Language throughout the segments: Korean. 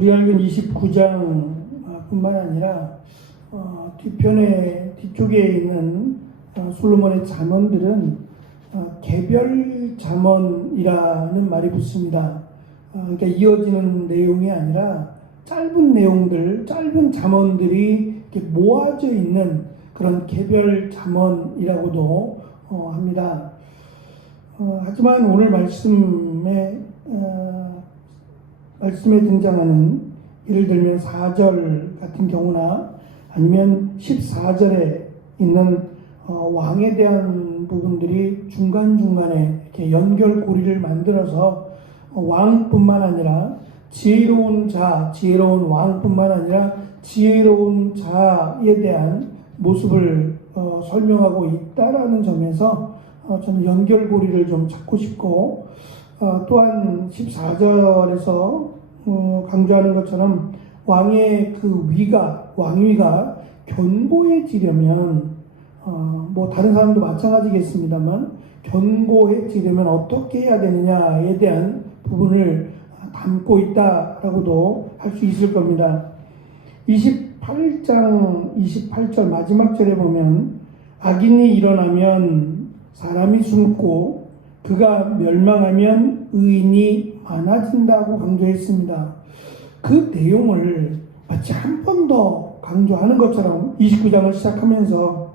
우리 알고 29장 뿐만 아니라 뒤쪽에 있는 솔로몬의 잠언들은 개별 잠언이라는 말이 붙습니다. 그러니까 이어지는 내용이 아니라 짧은 내용들, 짧은 잠언들이 이렇게 모아져 있는 그런 개별 잠언이라고도 합니다. 하지만 오늘 말씀에 등장하는 예를 들면 4절 같은 경우나 아니면 14절에 있는 왕에 대한 부분들이 중간중간에 이렇게 연결고리를 만들어서 왕뿐만 아니라 지혜로운 왕뿐만 아니라 지혜로운 자에 대한 모습을 설명하고 있다라는 점에서 저는 연결고리를 좀 찾고 싶고, 또한 14절에서 강조하는 것처럼 왕의 그 왕위가 견고해지려면 다른 사람도 마찬가지겠습니다만 견고해지려면 어떻게 해야 되느냐에 대한 부분을 담고 있다라고도 할 수 있을 겁니다. 28장 28절 마지막 절에 보면 악인이 일어나면 사람이 숨고 그가 멸망하면 의인이 많아진다고 강조했습니다. 그 내용을 마치 한 번 더 강조하는 것처럼 29장을 시작하면서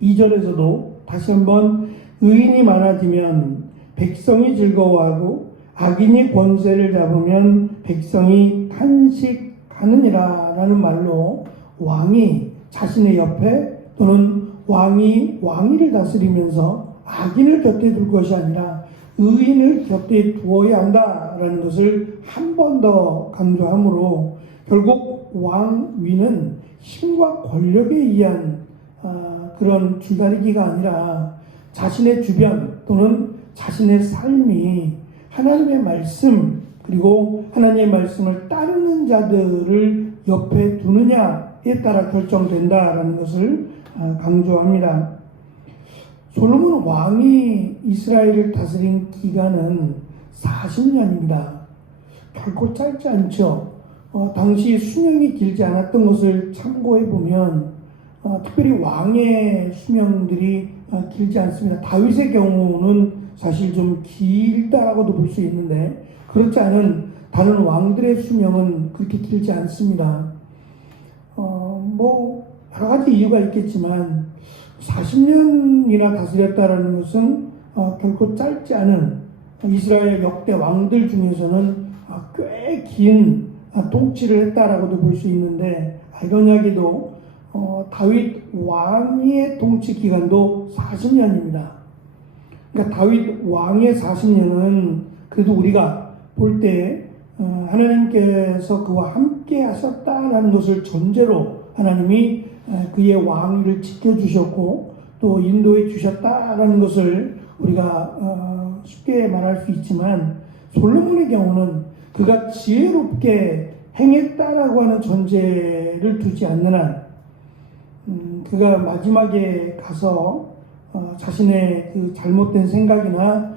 2절에서도 다시 한번 의인이 많아지면 백성이 즐거워하고 악인이 권세를 잡으면 백성이 탄식하느니라 라는 말로 왕이 자신의 옆에 또는 왕이 왕위를 다스리면서 악인을 곁에 둘 것이 아니라 의인을 곁에 두어야 한다라는 것을 한 번 더 강조하므로 결국 왕위는 힘과 권력에 의한 그런 줄다리기가 아니라 자신의 주변 또는 자신의 삶이 하나님의 말씀 그리고 하나님의 말씀을 따르는 자들을 옆에 두느냐에 따라 결정된다라는 것을 강조합니다. 솔로몬 왕이 이스라엘을 다스린 기간은 40년입니다. 결코 짧지 않죠. 당시 수명이 길지 않았던 것을 참고해 보면 특별히 왕의 수명들이 길지 않습니다. 다윗의 경우는 사실 좀 길다라고도 볼 수 있는데 그렇지 않은 다른 왕들의 수명은 그렇게 길지 않습니다. 여러 가지 이유가 있겠지만 40년이나 다스렸다라는 것은 결코 짧지 않은 이스라엘 역대 왕들 중에서는 꽤 긴 통치를 했다라고도 볼 수 있는데 아이러니하게도 다윗 왕의 통치 기간도 40년입니다. 그러니까 다윗 왕의 40년은 그래도 우리가 볼 때 하나님께서 그와 함께 하셨다라는 것을 전제로 하나님이 그의 왕위를 지켜주셨고 또 인도해 주셨다라는 것을 우리가 쉽게 말할 수 있지만 솔로몬의 경우는 그가 지혜롭게 행했다라고 하는 전제를 두지 않는 한 그가 마지막에 가서 자신의 그 잘못된 생각이나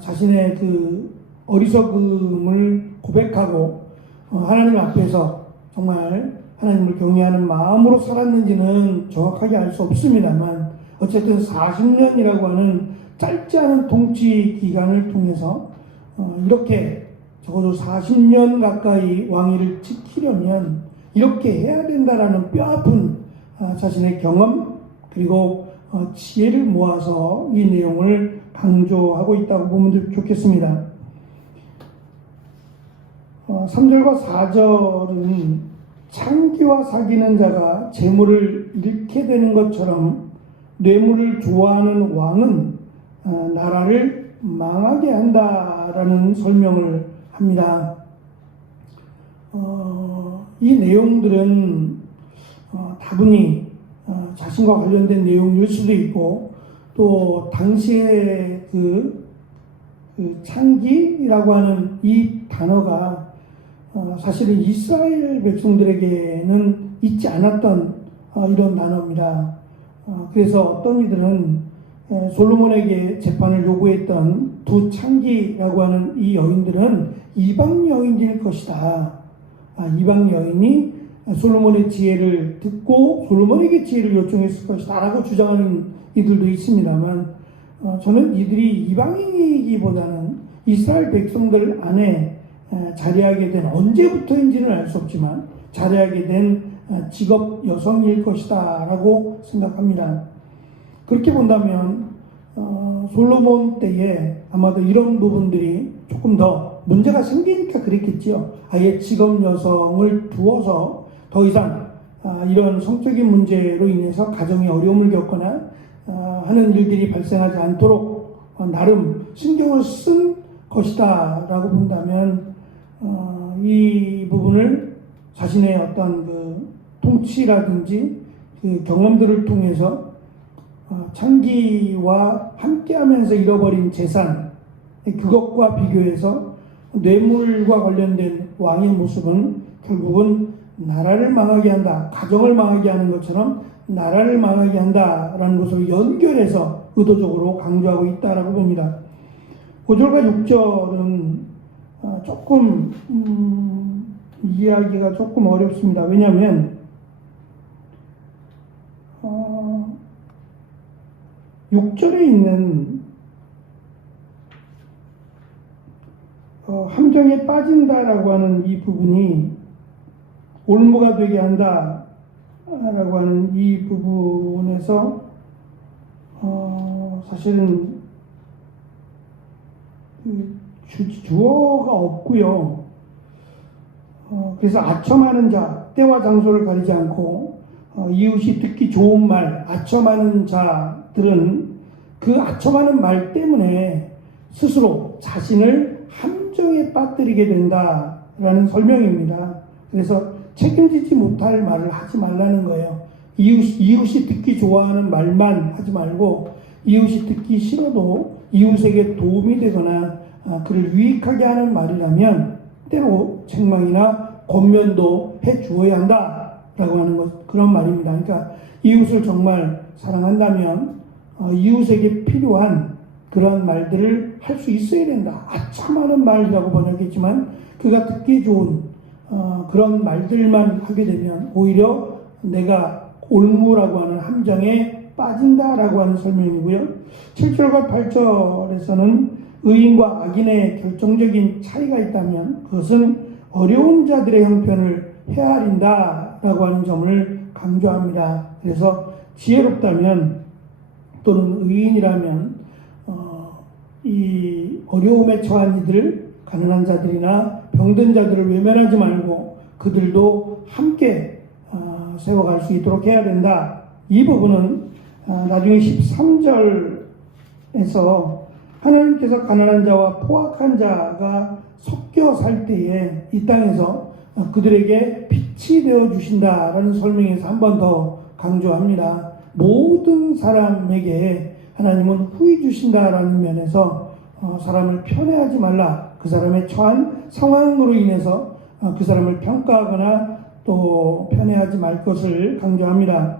자신의 그 어리석음을 고백하고 하나님 앞에서 정말 하나님을 경외하는 마음으로 살았는지는 정확하게 알 수 없습니다만 어쨌든 40년이라고 하는 짧지 않은 통치 기간을 통해서 이렇게 적어도 40년 가까이 왕위를 지키려면 이렇게 해야 된다라는 뼈아픈 자신의 경험 그리고 지혜를 모아서 이 내용을 강조하고 있다고 보면 좋겠습니다. 3절과 4절은 창기와 사귀는 자가 재물을 잃게 되는 것처럼 뇌물을 좋아하는 왕은 나라를 망하게 한다라는 설명을 합니다. 이 내용들은 다분히 자신과 관련된 내용일 수도 있고 또 당시에 그 창기라고 하는 이 단어가 사실은 이스라엘 백성들에게는 있지 않았던 이런 단어입니다. 그래서 어떤 이들은 솔로몬에게 재판을 요구했던 두 창기라고 하는 이 여인들은 이방 여인일 것이다. 이방 여인이 솔로몬의 지혜를 듣고 솔로몬에게 지혜를 요청했을 것이다 라고 주장하는 이들도 있습니다만, 저는 이들이 이방인이기보다는 이스라엘 백성들 안에 자리하게 된, 언제부터인지는 알 수 없지만 자리하게 된 직업 여성일 것이다 라고 생각합니다. 그렇게 본다면 솔로몬 때에 아마도 이런 부분들이 조금 더 문제가 생기니까 그랬겠지요. 아예 직업 여성을 두어서 더 이상 이런 성적인 문제로 인해서 가정에 어려움을 겪거나 하는 일들이 발생하지 않도록 나름 신경을 쓴 것이다 라고 본다면, 이 부분을 자신의 어떤 그 통치라든지 그 경험들을 통해서 창기와 함께하면서 잃어버린 재산, 그것과 비교해서 뇌물과 관련된 왕의 모습은 결국은 나라를 망하게 한다, 가정을 망하게 하는 것처럼 나라를 망하게 한다라는 것을 연결해서 의도적으로 강조하고 있다라고 봅니다. 5절과 6절은 조금 이해하기가 조금 어렵습니다. 왜냐하면 6절에 있는 함정에 빠진다라고 하는 이 부분이 올무가 되게 한다라고 하는 이 부분에서 사실은 주어가 없고요. 그래서 아첨하는 자, 때와 장소를 가리지 않고 이웃이 듣기 좋은 말, 아첨하는 자들은 그 아첨하는 말 때문에 스스로 자신을 함정에 빠뜨리게 된다라는 설명입니다. 그래서 책임지지 못할 말을 하지 말라는 거예요. 이웃이 듣기 좋아하는 말만 하지 말고, 이웃이 듣기 싫어도 이웃에게 도움이 되거나 그를 유익하게 하는 말이라면 때로 책망이나 권면도 해 주어야 한다라고 하는 것, 그런 말입니다. 그러니까 이웃을 정말 사랑한다면 이웃에게 필요한 그런 말들을 할 수 있어야 된다. 아첨하는 말이라고 번역했지만 그가 듣기 좋은 그런 말들만 하게 되면 오히려 내가 올무라고 하는 함정에 빠진다라고 하는 설명이고요. 7절과 8절에서는 의인과 악인의 결정적인 차이가 있다면 그것은 어려운 자들의 형편을 헤아린다라고 하는 점을 강조합니다. 그래서 지혜롭다면 또는 의인이라면 이 어려움에 처한 이들, 가난한 자들이나 병든 자들을 외면하지 말고 그들도 함께 세워갈 수 있도록 해야 된다. 이 부분은 나중에 13절에서 하나님께서 가난한 자와 포악한 자가 섞여 살 때에 이 땅에서 그들에게 빛이 되어 주신다라는 설명에서 한 번 더 강조합니다. 모든 사람에게 하나님은 후히 주신다라는 면에서 사람을 편애하지 말라. 그 사람의 처한 상황으로 인해서 그 사람을 평가하거나 또 편애하지 말 것을 강조합니다.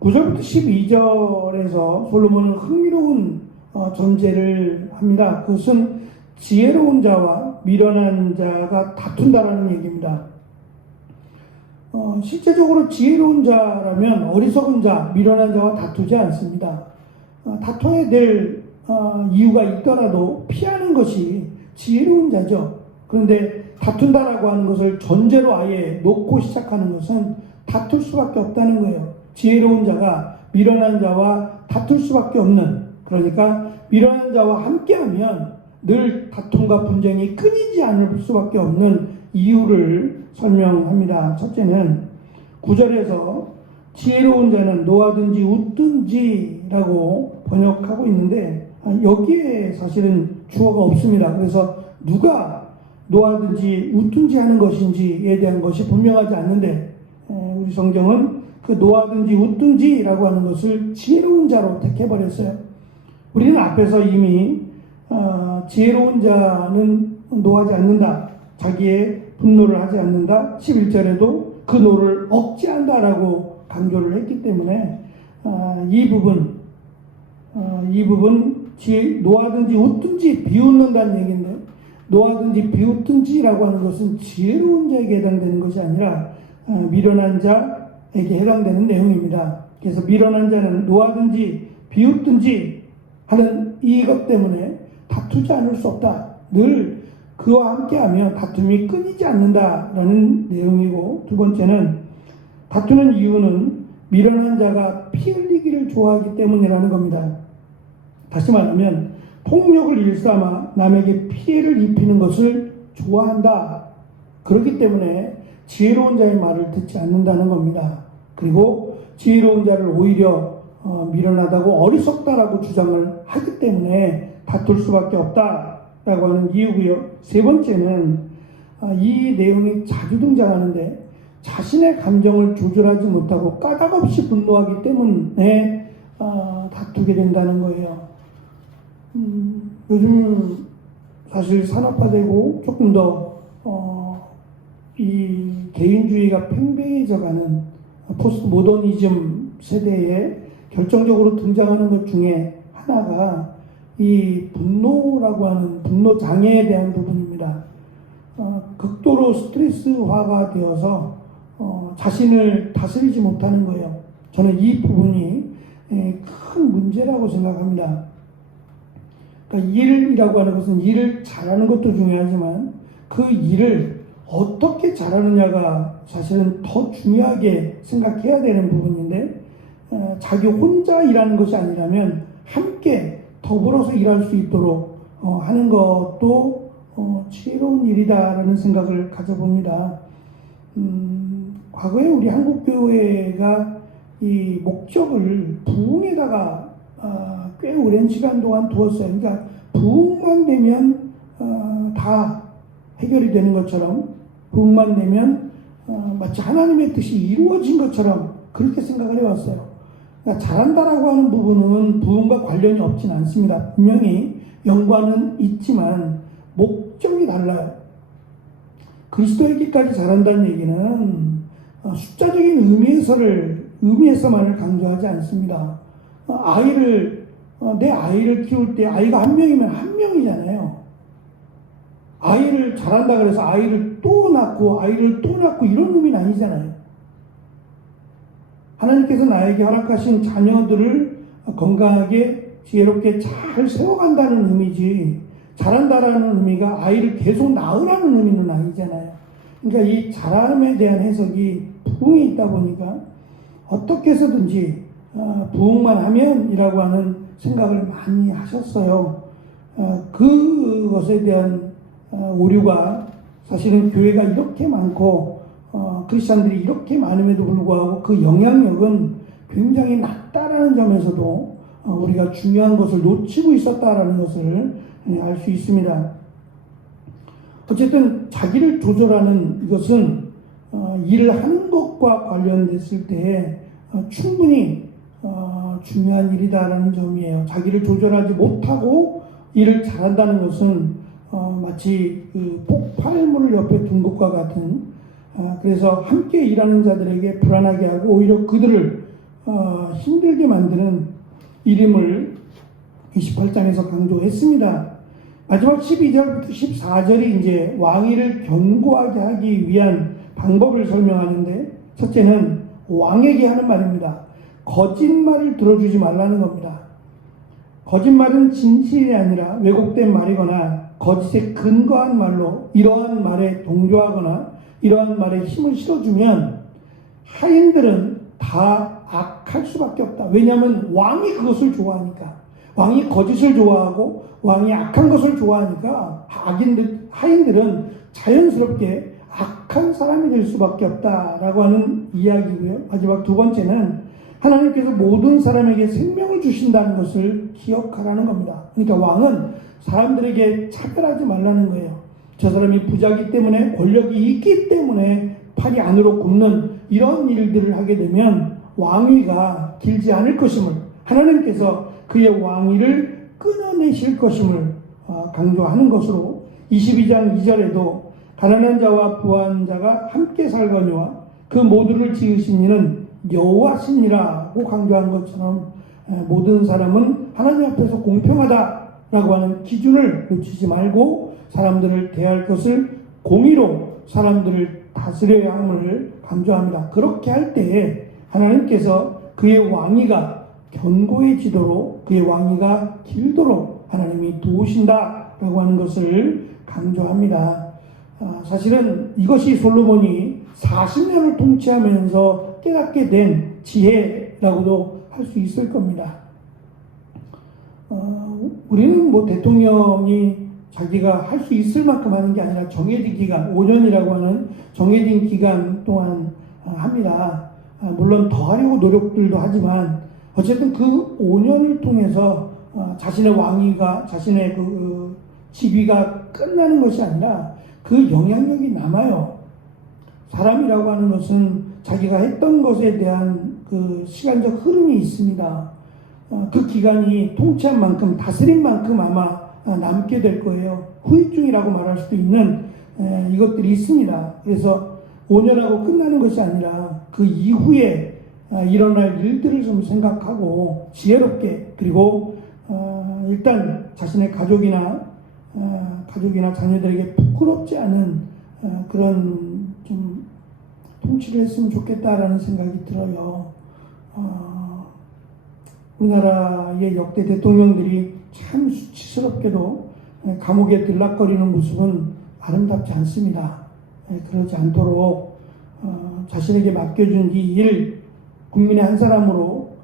9절부터 12절에서 솔로몬은 흥미로운 전제를 합니다. 그것은 지혜로운 자와 미련한 자가 다툰다라는 얘기입니다. 실제적으로 지혜로운 자라면 어리석은 자, 미련한 자와 다투지 않습니다. 다퉈야 될 이유가 있더라도 피하는 것이 지혜로운 자죠. 그런데 다툰다라고 하는 것을 전제로 아예 놓고 시작하는 것은 다툴 수밖에 없다는 거예요. 지혜로운 자가 미련한 자와 다툴 수밖에 없는, 그러니까 미련한 자와 함께하면 늘 다툼과 분쟁이 끊이지 않을 수밖에 없는 이유를 설명합니다. 첫째는 9절에서 지혜로운 자는 노하든지 웃든지라고 번역하고 있는데 여기에 사실은 주어가 없습니다. 그래서 누가 노하든지 웃든지 하는 것인지에 대한 것이 분명하지 않는데 우리 성경은 그 노하든지 웃든지라고 하는 것을 지혜로운 자로 택해버렸어요. 우리는 앞에서 이미 지혜로운 자는 노하지 않는다, 자기의 분노를 하지 않는다, 11절에도 그 노를 억제한다라고 강조를 했기 때문에 이 부분 노하든지 웃든지 비웃는다는 얘기인데, 노하든지 비웃든지라고 하는 것은 지혜로운 자에게 해당되는 것이 아니라 미련한 자에게 해당되는 내용입니다. 그래서 미련한 자는 노하든지 비웃든지 하는 이것 때문에 다투지 않을 수 없다. 늘 그와 함께하면 다툼이 끊이지 않는다라는 내용이고, 두 번째는 다투는 이유는 미련한 자가 피 흘리기를 좋아하기 때문이라는 겁니다. 다시 말하면 폭력을 일삼아 남에게 피해를 입히는 것을 좋아한다. 그렇기 때문에 지혜로운 자의 말을 듣지 않는다는 겁니다. 그리고 지혜로운 자를 오히려 미련하다고 어리석다라고 주장을 하기 때문에 다툴 수밖에 없다라고 하는 이유고요. 세 번째는 이 내용이 자주 등장하는데, 자신의 감정을 조절하지 못하고 까닭없이 분노하기 때문에 다투게 된다는 거예요. 요즘 사실 산업화되고 조금 더 이 개인주의가 팽배해져가는 포스트 모더니즘 세대에 결정적으로 등장하는 것 중에 하나가 이 분노라고 하는 분노 장애에 대한 부분입니다. 극도로 스트레스화가 되어서 자신을 다스리지 못하는 거예요. 저는 이 부분이 큰 문제라고 생각합니다. 그러니까 일이라고 하는 것은 일을 잘하는 것도 중요하지만 그 일을 어떻게 잘하느냐가 사실은 더 중요하게 생각해야 되는 부분인데, 자기 혼자 일하는 것이 아니라면 함께 더불어서 일할 수 있도록 하는 것도 지혜로운 일이다라는 생각을 가져봅니다. 과거에 우리 한국교회가 이 목적을 부흥에다가 꽤 오랜 시간 동안 두었어요. 그러니까 부흥만 되면 다 해결이 되는 것처럼, 부흥만 되면 마치 하나님의 뜻이 이루어진 것처럼 그렇게 생각을 해왔어요. 그러니까 잘한다라고 하는 부분은 부흥과 관련이 없진 않습니다. 분명히 연관은 있지만 목적이 달라요. 그리스도에게까지 잘한다는 얘기는 숫자적인 의미에서만을 강조하지 않습니다. 내 아이를 키울 때 아이가 한 명이면 한 명이잖아요. 아이를 잘한다 그래서 아이를 또 낳고 이런 의미는 아니잖아요. 하나님께서 나에게 허락하신 자녀들을 건강하게 지혜롭게 잘 세워간다는 의미지, 잘한다라는 의미가 아이를 계속 낳으라는 의미는 아니잖아요. 그러니까 이 잘함에 대한 해석이 부흥이 있다 보니까 어떻게 해서든지 부흥만 하면이라고 하는 생각을 많이 하셨어요. 그것에 대한 오류가, 사실은 교회가 이렇게 많고 크리스찬들이 이렇게 많음에도 불구하고 그 영향력은 굉장히 낮다라는 점에서도 우리가 중요한 것을 놓치고 있었다라는 것을 알 수 있습니다. 어쨌든 자기를 조절하는 이것은 일을 하는 것과 관련됐을 때 충분히 중요한 일이다라는 점이에요. 자기를 조절하지 못하고 일을 잘한다는 것은 마치 그 폭발물을 옆에 둔 것과 같은, 그래서 함께 일하는 자들에게 불안하게 하고 오히려 그들을 힘들게 만드는 일임을 28장에서 강조했습니다. 마지막 12절부터 14절이 이제 왕위를 견고하게 하기 위한 방법을 설명하는데, 첫째는 왕에게 하는 말입니다. 거짓말을 들어주지 말라는 겁니다. 거짓말은 진실이 아니라 왜곡된 말이거나 거짓에 근거한 말로 이러한 말에 동조하거나 이러한 말에 힘을 실어주면 하인들은 다 악할 수밖에 없다. 왜냐하면 왕이 그것을 좋아하니까. 왕이 거짓을 좋아하고 왕이 악한 것을 좋아하니까 하인들은 자연스럽게 악한 사람이 될 수밖에 없다라고 하는 이야기고요. 마지막 두 번째는 하나님께서 모든 사람에게 생명을 주신다는 것을 기억하라는 겁니다. 그러니까 왕은 사람들에게 차별하지 말라는 거예요. 저 사람이 부자기 때문에, 권력이 있기 때문에 팔이 안으로 굽는 이런 일들을 하게 되면 왕위가 길지 않을 것임을, 하나님께서 그의 왕위를 끊어내실 것임을 강조하는 것으로 22장 2절에도 가난한 자와 부한 자가 함께 살거니와 그 모두를 지으신 이는 여호와시니라고 강조한 것처럼 모든 사람은 하나님 앞에서 공평하다 라고 하는 기준을 놓치지 말고 사람들을 대할 것을 공의로 사람들을 다스려야 함을 강조합니다. 그렇게 할 때에 하나님께서 그의 왕위가 견고해지도록 그의 왕위가 길도록 하나님이 도우신다라고 하는 것을 강조합니다. 사실은 이것이 솔로몬이 40년을 통치하면서 깨닫게 된 지혜라고도 할 수 있을 겁니다. 우리는 뭐 대통령이 자기가 할 수 있을 만큼 하는 게 아니라 정해진 기간, 5년이라고 하는 정해진 기간 동안 합니다. 물론 더 하려고 노력들도 하지만 어쨌든 그 5년을 통해서 자신의 왕위가, 자신의 그 지위가 끝나는 것이 아니라 그 영향력이 남아요. 사람이라고 하는 것은 자기가 했던 것에 대한 그 시간적 흐름이 있습니다. 그 기간이 통치한 만큼, 다스린 만큼 아마 남게 될 거예요. 후유증이라고 말할 수도 있는 이것들이 있습니다. 그래서 5년하고 끝나는 것이 아니라 그 이후에 일어날 일들을 좀 생각하고 지혜롭게, 그리고 일단 자신의 가족이나 자녀들에게 부끄럽지 않은 그런 좀 통치를 했으면 좋겠다라는 생각이 들어요. 우리나라의 역대 대통령들이 참 수치스럽게도 감옥에 들락거리는 모습은 아름답지 않습니다. 그러지 않도록 자신에게 맡겨준 이 일, 국민의 한 사람으로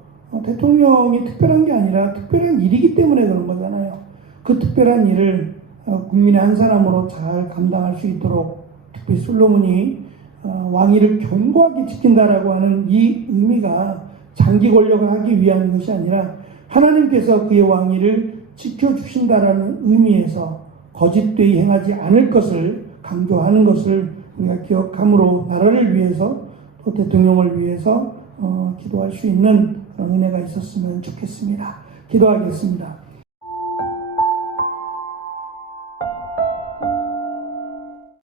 대통령이 특별한 게 아니라 특별한 일이기 때문에 그런 거잖아요. 그 특별한 일을 국민의 한 사람으로 잘 감당할 수 있도록 특히 솔로몬이 왕위를 견고하게 지킨다라고 하는 이 의미가 장기 권력을 하기 위한 것이 아니라 하나님께서 그의 왕위를 지켜주신다라는 의미에서 거짓되이 행하지 않을 것을 강조하는 것을 우리가 기억함으로 나라를 위해서 또 대통령을 위해서 기도할 수 있는 그런 은혜가 있었으면 좋겠습니다. 기도하겠습니다.